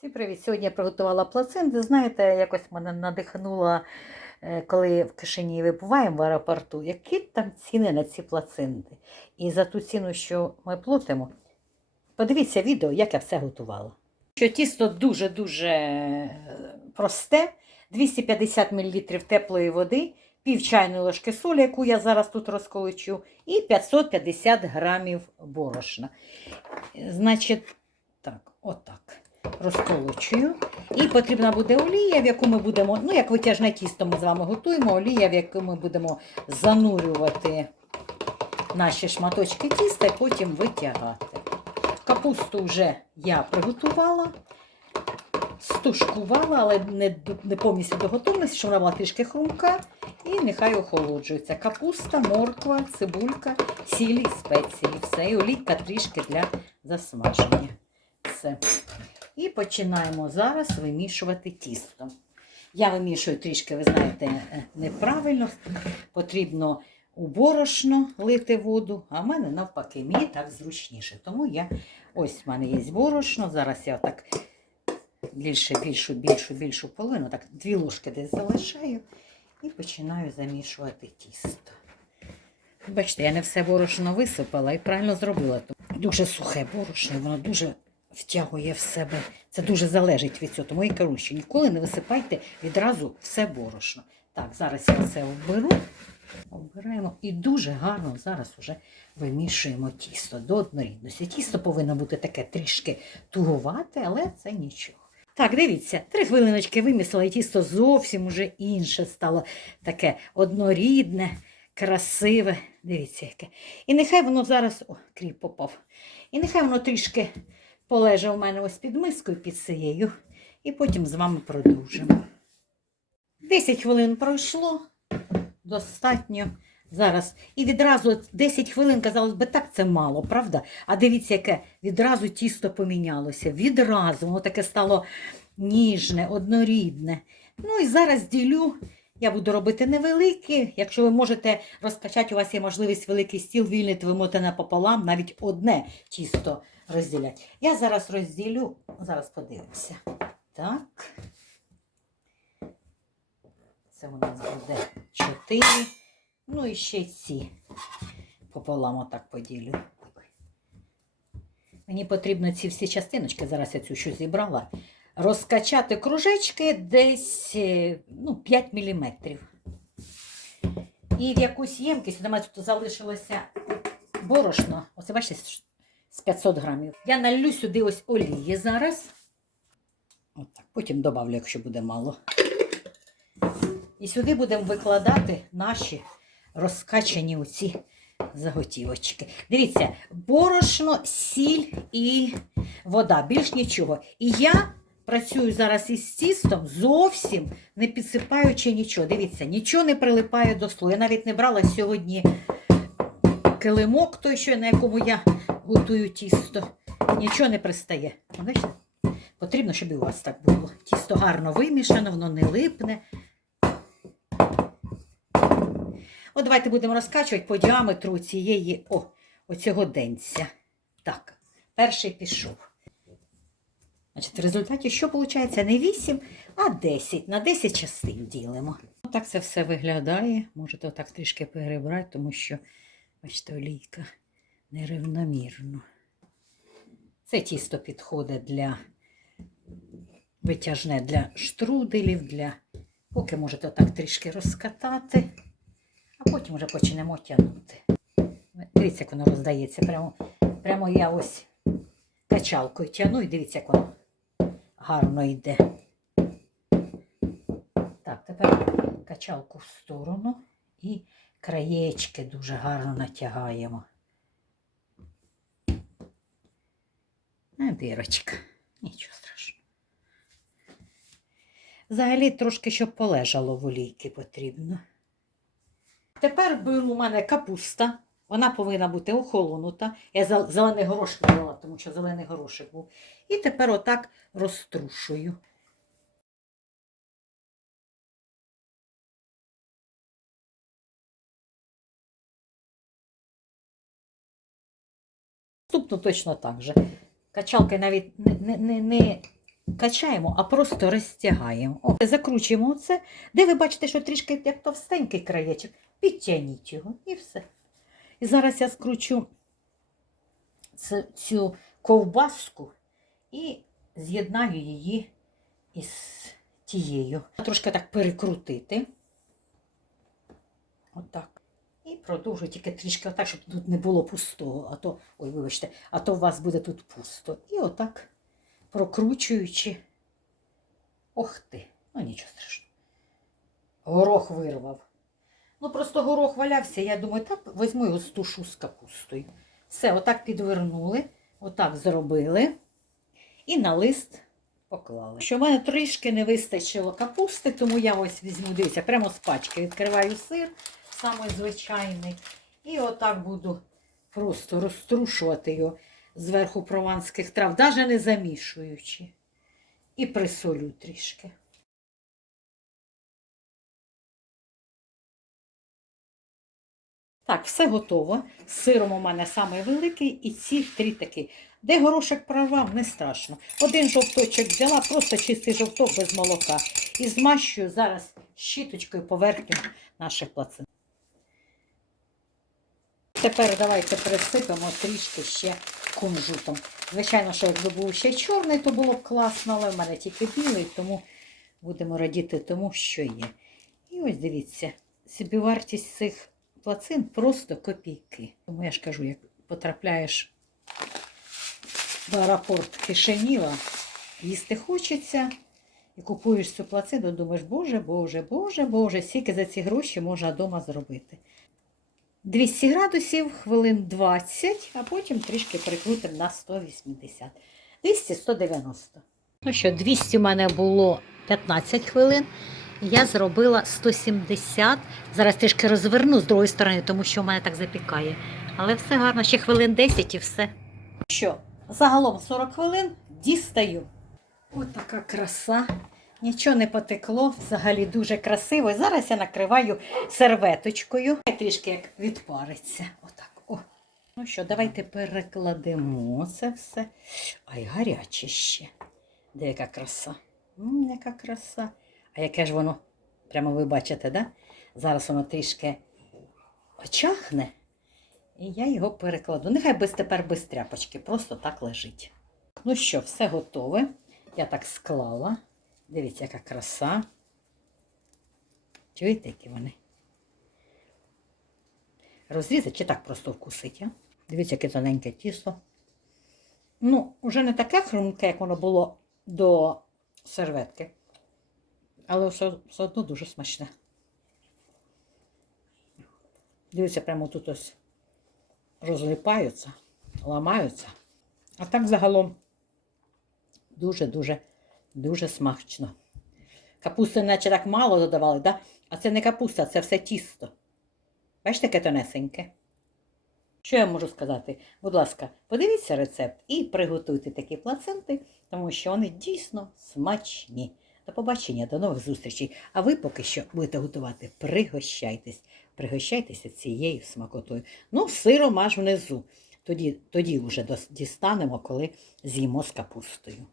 Всім привіт! Сьогодні я приготувала плаценти. Знаєте, якось мене надихнуло, е, коли в Кишині вибуваємо в аеропорту, які там ціни на ці плаценти. І за ту ціну, що ми платимо, подивіться відео, як я все готувала. Що тісто дуже-дуже е, просте, 250 мл теплої води, пів чайної ложки солі, яку я зараз тут розколочу, і 550 грамів борошна. Значить, так, отак розколочую. І потрібна буде олія, в яку ми будемо, ну, як витяжне тісто ми з вами готуємо, олія, в яку ми будемо занурювати наші шматочки тіста і потім витягати. Капусту вже я приготувала, стушкувала, але не, не повністю до готовності, щоб вона була трішки хрумка. І нехай охолоджується. Капуста, морква, цибулька, сіль і спеції. Все, і олійка трішки для засмаження. Все. І починаємо зараз вимішувати тісто. Я вимішую трішки, ви знаєте, е, неправильно. Потрібно у борошно лити воду, а в мене навпаки, мені так зручніше. Тому я ось в мене є борошно. Зараз я так більше, більшу, більшу, більшу половину, так дві ложки десь залишаю і починаю замішувати тісто. Бачите, я не все борошно висипала і правильно зробила. Дуже сухе борошно, воно дуже втягує в себе. Це дуже залежить від цього. Тому я кажу, що ніколи не висипайте відразу все борошно. Так, зараз я це оберу. Обираємо і дуже гарно зараз вже вимішуємо тісто до однорідності. Тісто повинно бути таке трішки тугувате, але це нічого. Так, дивіться, три хвилиночки вимісила, і тісто зовсім уже інше стало таке однорідне, красиве. Дивіться, яке. І нехай воно зараз. О, кріп попав. І нехай воно трішки полеже у мене ось під мискою під цією. І потім з вами продовжимо. 10 хвилин пройшло. Достатньо. Зараз. І відразу 10 хвилин, казалось би, так це мало, правда? А дивіться, яке відразу тісто помінялося. Відразу, воно таке стало ніжне, однорідне. Ну і зараз ділю. Я буду робити невеликі. Якщо ви можете розкачати, у вас є можливість великий стіл вільний, то ви можете напополам навіть одне тісто розділяти. Я зараз розділю, зараз подивимося. Так. Це у нас буде 4. Ну і ще ці пополам отак поділю. Мені потрібно ці всі частиночки, зараз я цю що зібрала, розкачати кружечки десь е, ну, 5 мм. І в якусь ємкість, у мене тут залишилося борошно. Оце бачите, з 500 грамів. Я налью сюди ось олії зараз. Отак. Потім добавлю, якщо буде мало. І сюди будемо викладати наші розкачані оці заготівочки. Дивіться, борошно, сіль і вода, більш нічого. І я працюю зараз із тістом, зовсім не підсипаючи нічого. Дивіться, нічого не прилипає до слою. Я навіть не брала сьогодні килимок, той, що на якому я готую тісто. Нічого не пристає. Бачите? Потрібно, щоб і у вас так було. Тісто гарно вимішано, воно не липне. От давайте будемо розкачувати по діаметру цієї, о, оцього денця. Так, перший пішов. Значить, в результаті що виходить? Не 8, а 10. На 10 частин ділимо. Так це все виглядає. Можете отак трішки перебрати, тому що, бачите, олійка нерівномірно. Це тісто підходить для витяжне для штруделів, для... поки можете так трішки розкатати, а потім вже почнемо тягнути. Дивіться, як воно роздається. Прямо, прямо я ось качалкою тягну і дивіться, як воно гарно йде. Так, тепер качалку в сторону і краєчки дуже гарно натягаємо. А. Нічого страшного. Взагалі трошки, щоб полежало в олійки потрібно. Тепер беру у мене капуста. Вона повинна бути охолонута. Я зел- зелений горошок брала, тому що зелений горошок був. І тепер отак розтрушую. Наступну точно так же. Качалки навіть не, не, не качаємо, а просто розтягаємо. О, закручуємо оце. Де ви бачите, що трішки як товстенький краєчок, підтягніть його і все. І зараз я скручу цю ковбаску і з'єднаю її із тією. Трошки так перекрутити. Отак. І продовжую тільки трішки отак, щоб тут не було пустого. А то, ой, вибачте, а то у вас буде тут пусто. І отак, прокручуючи. Ох ти, ну нічого страшного. Горох вирвав. Ну, просто горох валявся, я думаю, так візьму його стушу з капустою. Все, отак підвернули, отак зробили і на лист поклали. Що в мене трішки не вистачило капусти, тому я ось візьму, дивіться, прямо з пачки відкриваю сир, самий звичайний. І отак буду просто розтрушувати його зверху прованських трав, навіть не замішуючи. І присолю трішки. Так, все готово. Сиром у мене самий великий і ці три такі. Де горошок прорвав, не страшно. Один жовточок взяла, просто чистий жовток без молока. І змащую зараз щіточкою поверхню наших плацин. Тепер давайте присипемо трішки ще кунжутом. Звичайно, що якби був ще чорний, то було б класно, але в мене тільки білий, тому будемо радіти тому, що є. І ось дивіться, собівартість цих плацин просто копійки. Тому я ж кажу, як потрапляєш в аеропорт Кишеніла, їсти хочеться, і купуєш цю плацину, думаєш, боже, боже, боже, боже, скільки за ці гроші можна вдома зробити. 200 градусів, хвилин 20, а потім трішки перекрутимо на 180. 200-190. Ну що, 200 у мене було 15 хвилин. Я зробила 170. Зараз трішки розверну з другої сторони, тому що в мене так запікає. Але все гарно, ще хвилин 10 і все. Що, загалом 40 хвилин дістаю. Ось така краса. Нічого не потекло, взагалі дуже красиво. Зараз я накриваю серветочкою. Трішки як відпариться. Отак. О. Ну що, давайте перекладемо це все. Ай, гаряче ще. Де яка краса? М, яка краса. Яке ж воно, прямо ви бачите, да? Зараз воно трішки очахне. І я його перекладу. Нехай без тепер без тряпочки, просто так лежить. Ну що, все готове. Я так склала. Дивіться, яка краса. Чуєте, які вони? Розрізати чи так просто вкусить, а? Дивіться, яке тоненьке тісто. Ну, вже не таке хрумке, як воно було до серветки. Але все, все одно дуже смачне. Дивіться, прямо тут ось розлипаються, ламаються. А так загалом дуже-дуже дуже смачно. Капусти наче так мало додавали, да? а це не капуста, це все тісто. Бачите, яке тонесеньке? Що я можу сказати? Будь ласка, подивіться рецепт і приготуйте такі плаценти, тому що вони дійсно смачні. До побачення, до нових зустрічей. А ви поки що будете готувати, пригощайтесь. Пригощайтеся цією смакотою. Ну, сиром аж внизу. Тоді, тоді вже дістанемо, коли з'їмо з капустою.